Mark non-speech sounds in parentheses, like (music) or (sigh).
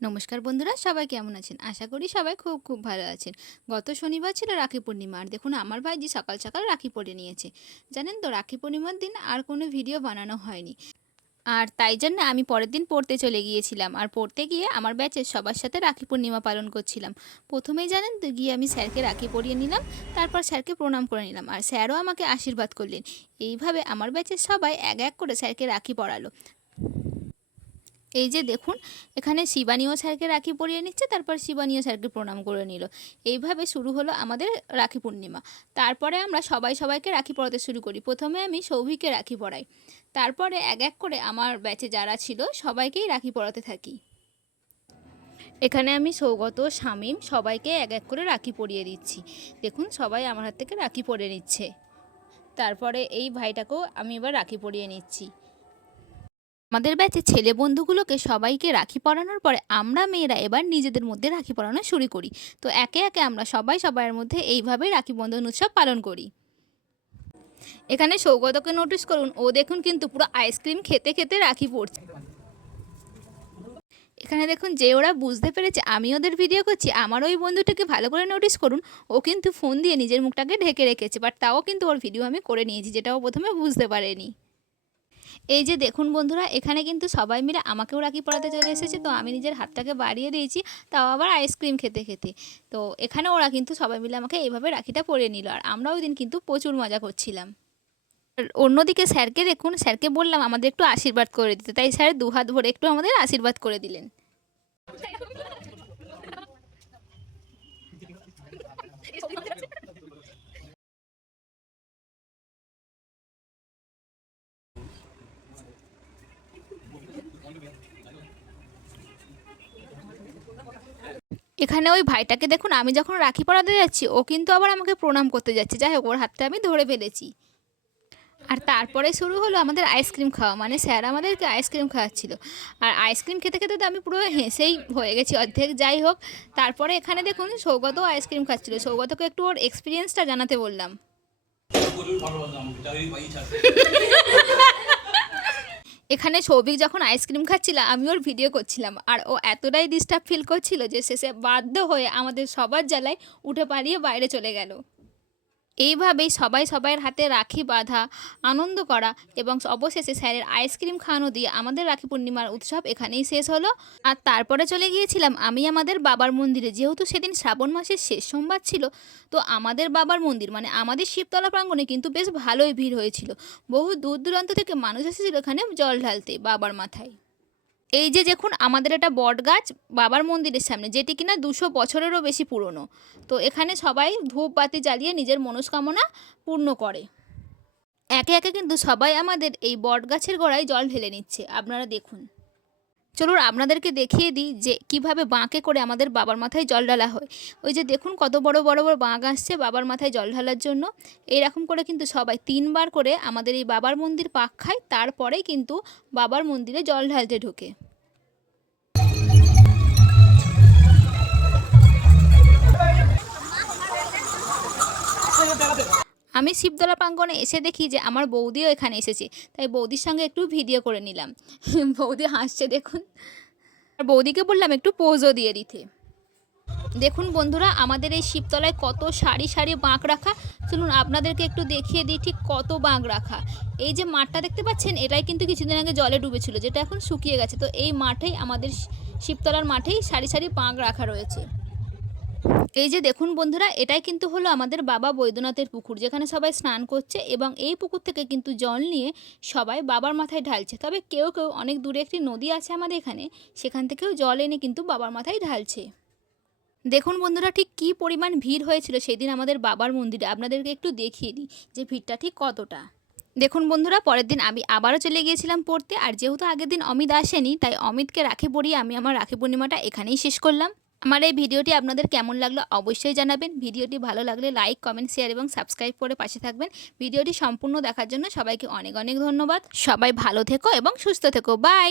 নমস্কার বন্ধুরা, সবাই কেমন আছেন? আশা করি সবাই খুব খুব ভালো আছেন। গত শনিবার ছিল রাখি পূর্ণিমা, আর দেখুন আমার ভাইজি সকাল সকাল রাখি পরে নিয়েছে। জানেন তো, রাখি পূর্ণিমার দিন আর কোনো ভিডিও বানানো হয়নি। আর তাই জন্য আমি পরের দিন পড়তে চলে গিয়েছিলাম। আর পড়তে গিয়ে আমার ব্যাচের সবার সাথে রাখি পূর্ণিমা পালন করছিলাম। প্রথমেই জানেন তো, গিয়ে আমি স্যারকে রাখি পরিয়ে নিলাম, তারপর স্যারকে প্রণাম করে নিলাম। আর স্যারও আমাকে আশীর্বাদ করলেন। এইভাবে আমার ব্যাচের সবাই এক এক করে স্যারকে রাখি পরালো এই যে দেখুন, এখানে শিবানীয় স্যারকে রাখি পরিয়ে নিচ্ছে, তারপর শিবানীয় স্যারকে প্রণাম করে নিল। এইভাবে শুরু হলো আমাদের রাখি পূর্ণিমা। তারপরে আমরা সবাই সবাইকে রাখি পরাতে শুরু করি। প্রথমে আমি সৌভিককে রাখি পরাই তারপরে এক এক করে আমার ব্যাচে যারা ছিল, সবাইকেই রাখি পরাতে থাকি। এখানে আমি সৌগত, শামীম সবাইকে এক এক করে রাখি পরিয়ে দিচ্ছি। দেখুন, সবাই আমার হাত থেকে রাখি পরে নিচ্ছে। তারপরে এই ভাইটাকেও আমি এবার রাখি পরিয়ে নিচ্ছি। আমাদের ব্যাচে ছেলে বন্ধুগুলোকে সবাইকে রাখি পরানোর পরে আমরা মেয়েরা এবার নিজেদের মধ্যে রাখি পরানো শুরু করি। তো একে একে আমরা সবাই সবার মধ্যে এইভাবে রাখি বন্ধন উৎসব পালন করি। এখানে সৌগতকে নোটিস করুন, ও দেখুন কিন্তু পুরো আইসক্রিম খেতে খেতে রাখি পড়ছে। এখানে দেখুন যে ওরা বুঝতে পেরেছে, আমি ওদের ভিডিও করছি, আমার ওই বন্ধুটাকে ভালো করে নোটিস করুন, ও কিন্তু ফোন দিয়ে নিজের মুখটাকে ঢেকে রেখেছে বাট তাও কিন্তু ওর ভিডিও আমি করে নিয়েছি, যেটা ও প্রথমে বুঝতে পারেনি। এই যে দেখুন বন্ধুরা, এখানে কিন্তু সবাই মিলে আমাকেও রাখি পড়াতে চলে এসেছে, তো আমি নিজের হাতটাকে বাড়িয়ে দিয়েছি, তাও আবার আইসক্রিম খেতে খেতে। তো এখানে ওরা কিন্তু সবাই মিলে আমাকে এইভাবে রাখিটা পরিয়ে নিল, আর আমরা ওই দিন কিন্তু প্রচুর মজা করছিলাম। অন্যদিকে স্যারকে দেখুন, স্যারকে বললাম আমাদের একটু আশীর্বাদ করে দিতে, তাই স্যার দু হাত ভরে একটু আমাদের আশীর্বাদ করে দিলেন। এখানে ওই ভাইটাকে দেখুন আমি যখন রাখি পরাতে যাচ্ছি ও কিন্তু আবার আমাকে প্রণাম করতে যাচ্ছে। যাই হোক ওর হাতটা আমি ধরে ফেলেছি। আর তারপরে শুরু হলো আমাদের আইসক্রিম খাওয়া। মানে স্যার আমাদেরকে আইসক্রিম খাওয়াচ্ছিল। আর আইসক্রিম খেতে খেতে তো আমি পুরো হেসেই হয়ে গেছি অর্ধেক। যাই হোক তারপরে এখানে দেখুন সৌগতও আইসক্রিম খাচ্ছিল। সৌগতকে একটু ওর এক্সপিরিয়েন্সটা জানাতে বললাম। (laughs) (laughs) (laughs) এখানে সৌভিক যখন আইসক্রিম খাচ্ছিল, আমি ওর ভিডিও করছিলাম। আর ও এতটাই ডিস্টার্ব ফিল করছিল যে শেষে বাধ্য হয়ে আমাদের সবার জ্বালায় উঠে পালিয়ে বাইরে চলে গেল। এইভাবেই সবাই সবাইয়ের হাতে রাখি বাঁধা আনন্দ করা এবং অবশেষে স্যারের আইসক্রিম খাওয়ানো দিয়ে আমাদের রাখি পূর্ণিমার উৎসব এখানেই শেষ হলো। আর তারপরে চলে গিয়েছিলাম আমি আমাদের বাবার মন্দিরে। যেহেতু সেদিন শ্রাবণ মাসের শেষ সোমবার ছিল, তো আমাদের বাবার মন্দির মানে আমাদের শিবতলা প্রাঙ্গণে কিন্তু বেশ ভালোই ভিড় হয়েছিল। বহু দূর দূরান্ত থেকে মানুষ এসেছিল এখানে জল ঢালতে বাবার মাথায়। এই যে দেখুন, আমাদের এটা বট গাছ বাবার মন্দিরের সামনে, যেটি কিনা দুশো বছরেরও বেশি পুরনো। তো এখানে সবাই ধূপ বাতি জ্বালিয়ে নিজের মনস্কামনা পূর্ণ করে। একে একে কিন্তু সবাই আমাদের এই বট গাছের গোড়ায় জল ঢেলে নিচ্ছে। আপনারা দেখুন। চলুন আপনাদেরকে দেখিয়ে দিই যে কীভাবে বাঁকে করে আমাদের বাবার মাথায় জল ঢালা হয়। ওই যে দেখুন কত বড় বড় বড় বাঁক আসছে বাবার মাথায় জল ঢালার জন্য। এইরকম করে কিন্তু সবাই তিনবার করে আমাদের এই বাবার মন্দির পাক খায় তারপরেই কিন্তু বাবার মন্দিরে জল ঢালতে ঢোকে। আমি শিবতলা প্রাঙ্গণে এসে দেখি যে আমার বৌদিও এখানে এসেছে। তাই বৌদির সঙ্গে একটু ভিডিও করে নিলাম। (laughs) বৌদি হাসছে, দেখুন। আর বৌদিকে বললাম, একটু পোজও দিয়ে দিতে। দেখুন বন্ধুরা, আমাদের এই শিবতলায় কত সারি সারি বাঁক রাখা। চলুন, আপনাদেরকে একটু দেখিয়ে দিই ঠিক কত বাঁক রাখা। এই যে মাঠটা দেখতে পাচ্ছেন, এটাই কিন্তু কিছুদিন আগে জলে ডুবেছিল, যেটা এখন শুকিয়ে গেছে। তো এই মাঠেই, আমাদের শিবতলার মাঠেই সারি সারি বাঁক রাখা রয়েছে। এই যে দেখুন বন্ধুরা, এটাই কিন্তু হলো আমাদের বাবা বৈদ্যনাথের পুকুর, যেখানে সবাই স্নান করছে এবং এই পুকুর থেকে কিন্তু জল নিয়ে সবাই বাবার মাথায় ঢালছে। তবে কেউ কেউ অনেক দূরে একটি নদী আছে আমাদের এখানে, সেখান থেকেও জল এনে কিন্তু বাবার মাথায় ঢালছে। দেখুন বন্ধুরা, ঠিক কী পরিমাণ ভিড় হয়েছিল সেদিন আমাদের বাবার মন্দিরে, আপনাদেরকে একটু দেখিয়ে দিই যে ভিড়টা ঠিক কতটা। দেখুন বন্ধুরা, পরের দিন আমি আবারও চলে গিয়েছিলাম পড়তে, আর যেহেতু আগের দিন অমিত আসেনি, তাই অমিতকে রাখি পরিয়ে আমি আমার রাখি পূর্ণিমাটা এখানেই শেষ করলাম। আমার এই ভিডিওটি আপনাদের কেমন লাগল অবশ্যই জানাবেন। ভিডিওটি ভালো লাগলে লাইক কমেন্ট শেয়ার এবং সাবস্ক্রাইব করে পাশে থাকবেন। ভিডিওটি সম্পূর্ণ দেখার জন্য সবাইকে অনেক অনেক ধন্যবাদ। সবাই ভালো থেকো এবং সুস্থ থেকো। বাই